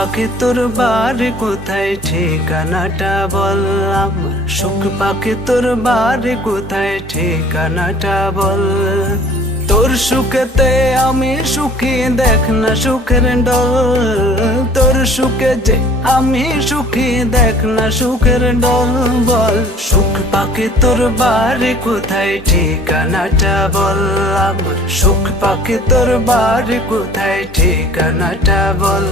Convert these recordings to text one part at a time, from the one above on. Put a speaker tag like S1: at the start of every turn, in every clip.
S1: পাখি তোর বাড়ি কোথায় ঠিকানাটা বল আমার? সুখ পাখি তোর বাড়ি কোথায় ঠিকানাটা বল? তোর সুখেতে আমি সুখী, দেখ না সুখের ডল। তোর সুখে যে আমি সুখী, দেখ না সুখের ডল বল। সুখ পাখি তোর বাড়ি কোথায় ঠিকানাটা বল আমার? সুখ পাখি তোর বাড়ি কোথায় ঠিকানাটা বল?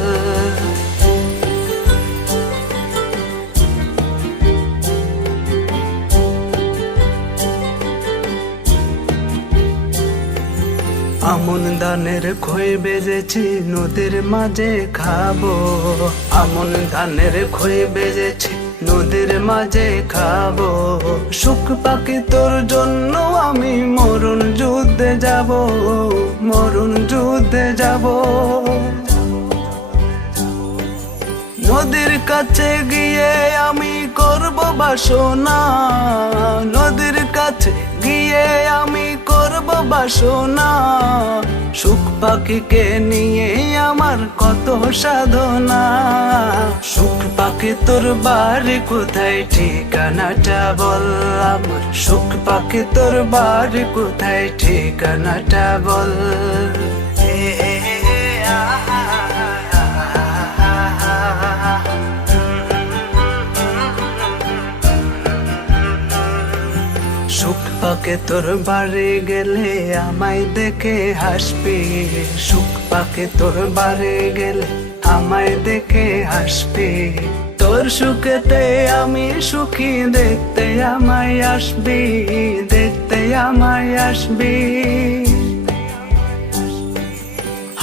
S1: আমন ধানের খই বেজেছি, নদীর মাঝে খাব। আমন ধানের খই বেজেছি, নদীর মাঝে খাব। সুখ পাখি তোর জন্য আমি মরুন যুদ্ধে যাব মরুন যুদ্ধে যাব। নদীর কাছে গিয়ে আমি করব বাসনা, নদীর কাছে গিয়ে আমি করব বাসনা। সুখ পাখিকে নিয়ে আমার কত সাধনা। সুখ পাখি তোর বাড়ি কোথায় ঠিকানাটা বল আমার সুখ পাখি তোর বাড়ি কোথায় ঠিকানাটা বল? এ, সুখ পাকে তোর বাড়ি গেলে আমায় দেখে হাসবি। সুখ পাকে তোর বাড়ি গেলে আমায় দেখে হাসবি। তোর সুখেতে আমি সুখী, দেখতে আমায় আসবি, দেখতে আমায় আসবি।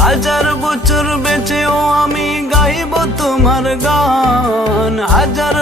S1: হাজার বছর বেঁচেও আমি গাইব তোমার গান, হাজার